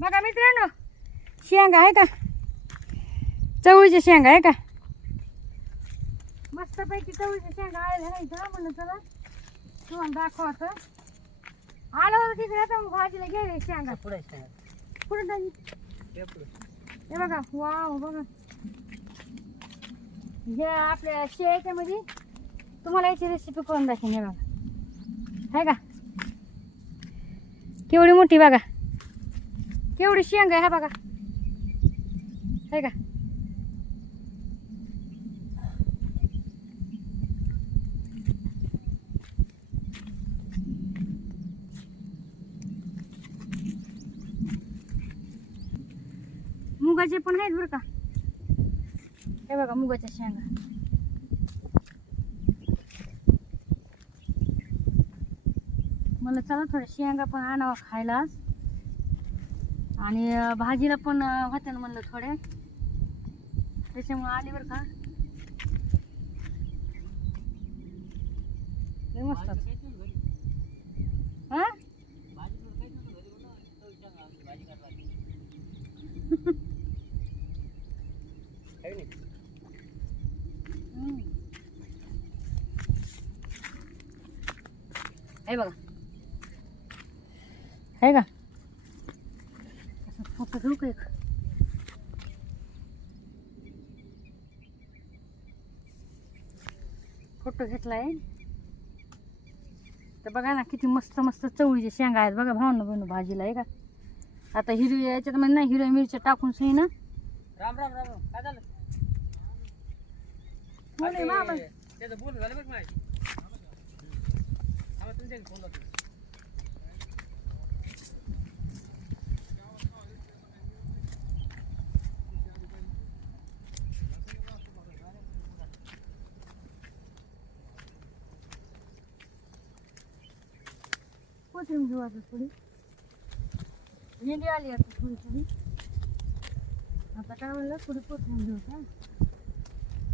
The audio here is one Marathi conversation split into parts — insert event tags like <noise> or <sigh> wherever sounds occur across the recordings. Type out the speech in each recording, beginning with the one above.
बघा मित्रांनो शेंगा आहे का? चवळीच्या शेंगा आहे का? मस्तपैकी चवळीच्या शेंगा आल्या नाही म्हणलं चला. तुम्हाला दाखवत. आलं होतं तिकडे आता मग भाजीला घ्या शेंगा. पुढे टाकली? हे बघा वाव बघा. हे आपल्या शेळ्याच्यामध्ये तुम्हाला याची रेसिपी करून दाखवेन हे बघा. आहे का? केवढी मोठी बघा. केवढी शेंग आहे हा बघा. आहे का मुगाचे पण आहेत बरं का? हे बघा मुगाच्या शेंगा. मला चला थोड्या शेंगा पण आणावा खायला आणि भाजीला पण अं, होत्या ना म्हणलं थोड्या त्याच्यामुळे आली बरं का. मस्त. हा? बघा. आहे का? घेऊ का एक. फोटो घेतलाय. तर बघा ना किती मस्त मस्त चवळीचे शेंगा आहेत बघा भावना बनू भाजीला आहे का? आता हिरव्या याच्यात म्हणजे नाही हिरव्या मिरच्या टाकून सही ना. राम राम राम राम. काय झालं? बोल मामा. ते- त्याचं बोल झालं बघ माझी तुमच्या फोन लावतो. घेऊ आता थोडी मेंढी आली आता थोडी थोडी आता काय म्हणलं? थोडी कोथिंबीर घेऊ का?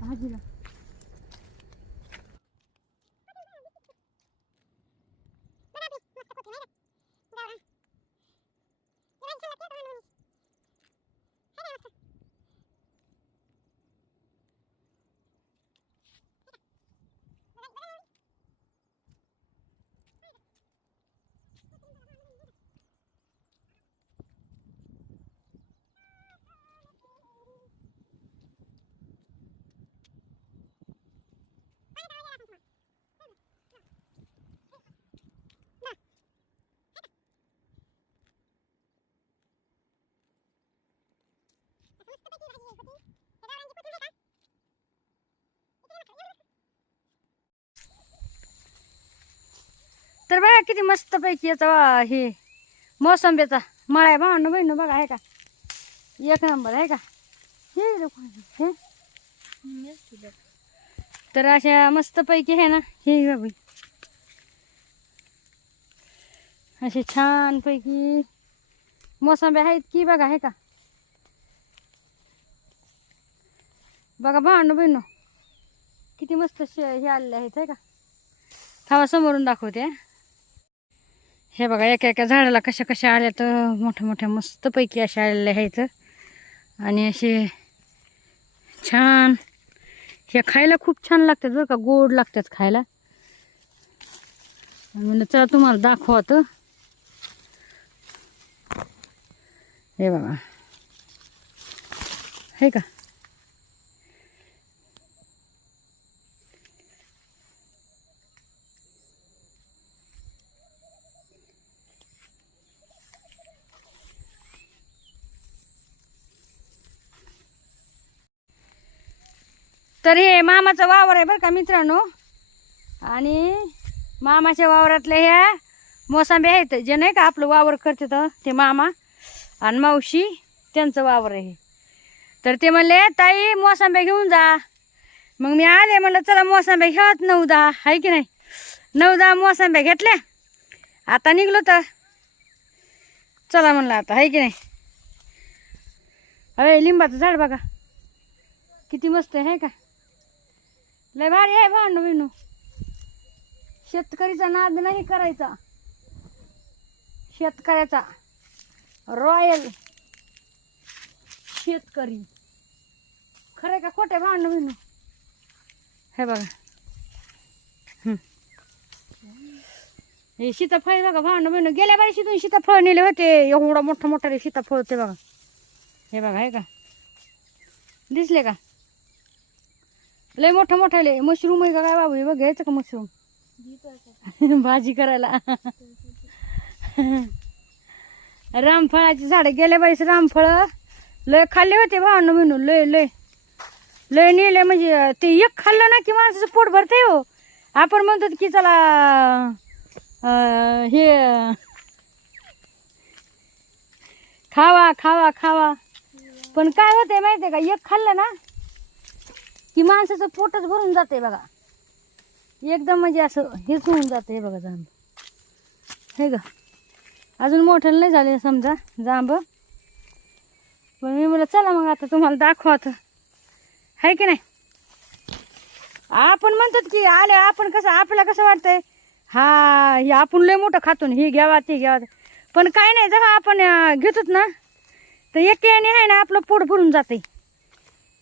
भाजीला. तर बघा किती मस्त पैकी याचा वा- हे मोसंबीचा मळा आहे. भावनं बहिण बघा आहे का? एक नंबर आहे का? हे तर अशा मस्त पैकी आहे ना हे बाबी असे छान पैकी मोसंबी आहेत की बघा आहे का? बघा भावनं बहिण किती मस्त शे हे आलेले आहेत आहे का? थावा समोरून दाखवते हे बघा एका एका झाडाला कशा कशा आल्या तर मोठ्या मोठ्या मस्तपैकी अशा आलेल्या आहेत. आणि असे छान हे खायला खूप छान लागतात बरं का गोड लागतात खायला. म्हणलं चला तुम्हाला दाखवत हे बघा. हे का? तर हे मामाचा वावर आहे बरं का मित्रांनो. आणि मामाच्या वावरातल्या ह्या मोसांबे आहेत जे नाही का आपलं वावर करते तर ते मामा आणि मावशी त्यांचं वावर आहे तर ते म्हणले ताई मोसांबे घेऊन जा. मग मी आले म्हणलं चला मोसांबे घ्यात नऊ दहा. आहे की नाही? नऊ दहा मोसांबे घेतल्या. आता निघलो तर. चला म्हणलं आता आहे की नाही? अरे लिंबाचं झाड बघा. किती मस्त आहे का? लय भारी आहे भांडू बिनू शेतकरीचा नाद नाही करायचा. शेतकऱ्याचा रॉयल शेतकरी. खरं का खोटे भांडण म्हणून हे बघा. हे सीताफळ आहे बघा भांडण म्हणून गेल्या वर्षीतून सीताफळ नेले होते. एवढा मोठा मोठा रे सीताफळ होते बघा. हे बघा हे का? दिसले का? लय मोठं मोठं लय. मशरूम आहे का काय बाबू? हे बघ घ्यायचं का मशरूम? <laughs> भाजी करायला. <laughs> रामफळाची झाडं गेल्या बाईस रामफळ. लय खाल्ले होते भावनं म्हणून. लय लय. लय नेले म्हणजे ते एक खाल्लं ना की माणसाचं पोट भरते हो. आपण म्हणतो की चला हे खावा खावा खावा. पण काय होतंय माहितीये का? एक खाल्लं ना की माणसाचं पोटच भरून जाते बघा. एकदम म्हणजे असं हेच होऊन जाते बघा जांब. हे ग. अजून मोठं नाही झाले समजा जांब. पण मी म्हणलं चला मग आता तुम्हाला दाखवा आता. आहे की नाही? आपण म्हणतात की आले आपण कसं आपल्याला कसं वाटतंय? हा हे आपण लय मोठं खातो ना हे घ्यावा ते घ्यावा. पण काय नाही जेव्हा आपण घेतोच घेतोत ना तर एकाने आहे ना आपलं पोट भरून जाते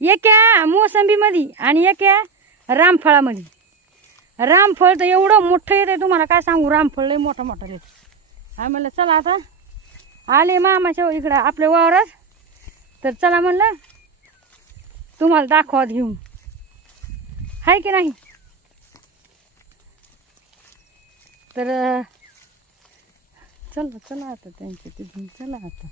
एका मोसंबीमध्ये आणि एका रामफळामध्ये रामफळ तर एवढं मोठं येतं तुम्हाला काय सांगू? रामफळ लय मोठं मोठं येतं आम्ही म्हणलं चला आता. आले मामाच्या इकडं आपल्या वावरात. तर चला म्हणलं तुम्हाला दाखवा घेऊन. आहे की नाही? तर चला चला आता त्यांच्या तिथून चला आता.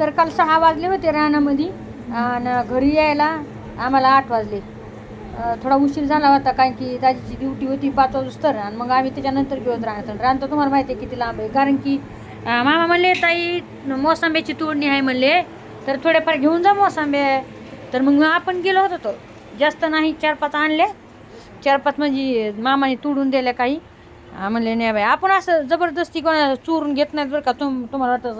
तर काल सहा वाजले होते रानामध्ये आणि घरी यायला आम्हाला आठ वाजले. थोडा उशीर झाला होता कारण की दाजीची ड्युटी होती पाच वाजूस्तर आणि मग आम्ही त्याच्यानंतर घेऊन राहणार रान तर तुम्हाला माहिती आहे किती लांब आहे. कारण की मामा म्हणले ताई मोसंब्याची तोडणी आहे म्हणले तर थोडेफार घेऊन जा मोसंबे. तर मग आपण गेलो होतो तो. जास्त नाही चार पाच आणले. चार पाच म्हणजे मामाने तोडून दिल्या काही. म्हणले नाही बाई आपण असं जबरदस्ती कोणा चोरून घेत नाहीत बरं का? तुम तुम्हाला वाटत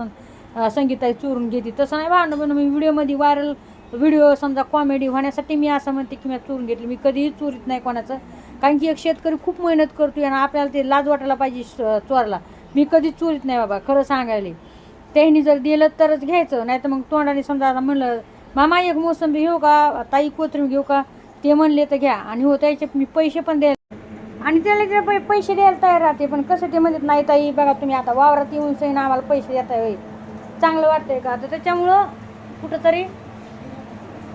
संगीताई चोरून घेते. तसं नाही भांडण पण मी व्हिडिओमध्ये व्हायरल व्हिडिओ समजा कॉमेडी होण्यासाठी मी असं म्हणते की मी चोरून घेतली. मी कधीही चोरीत नाही कोणाचं. कारण की एक शेतकरी खूप मेहनत करतोय आणि आपल्याला ते लाज वाटायला पाहिजे चोरला. मी कधीच चोरीत नाही बाबा खरं सांगायला. त्यांनी जर दिलं तरच घ्यायचं नाही तर मग तोंडाने समजा आता म्हणलं मामा एक मोसंबी घेऊ का? ताई कोथरूम घेऊ का? ते म्हणले तर घ्या. आणि हो त्याचे मी पैसे पण द्यायला आणि त्याला ते पै- पैसे द्यायला तयार राहते पण कसं ते म्हणत नाही ताई बघा तुम्ही आता वावरात येऊन सही आम्हाला पैसे देताय होईल चांगलं वाटतंय का? तर त्याच्यामुळं कुठंतरी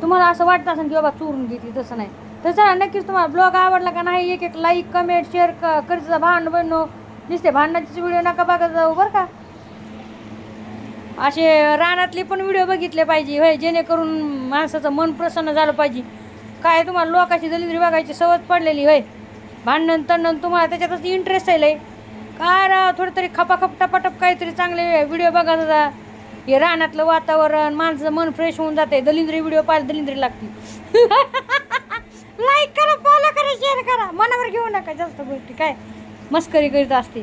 तुम्हाला असं वाटतं असेल की बाबा चोरून घेतली तसं नाही. तसं नक्कीच तुम्हाला ब्लॉग आवडला का नाही एक एक लाईक कमेंट शेअर क करीत भांड बनणं. दिसते भांडणाचे व्हिडिओ नका बघत जाऊ बरं का? असे रानातले पण व्हिडिओ बघितले पाहिजे होय जेणेकरून माणसाचं मन प्रसन्न झालं पाहिजे. काय तुम्हाला लोकांची दलिद्री बघायची सवय पडलेली होय? भांडण तंडण तुम्हाला त्याच्यातच इंटरेस्ट आहे लय. काय राव थोडं तरी खपाखप टपाटप काहीतरी चांगले व्हिडिओ बघा जा. हे रानातलं वातावरण माणसं मन फ्रेश होऊन जाते दलिंद्री व्हिडिओ पाहिजे दलिंद्री लागते. लाईक <laughs> करा फॉलो करा शेअर करा. मनावर घेऊ नका जास्त गोष्टी. काय? मस्करी करीत असते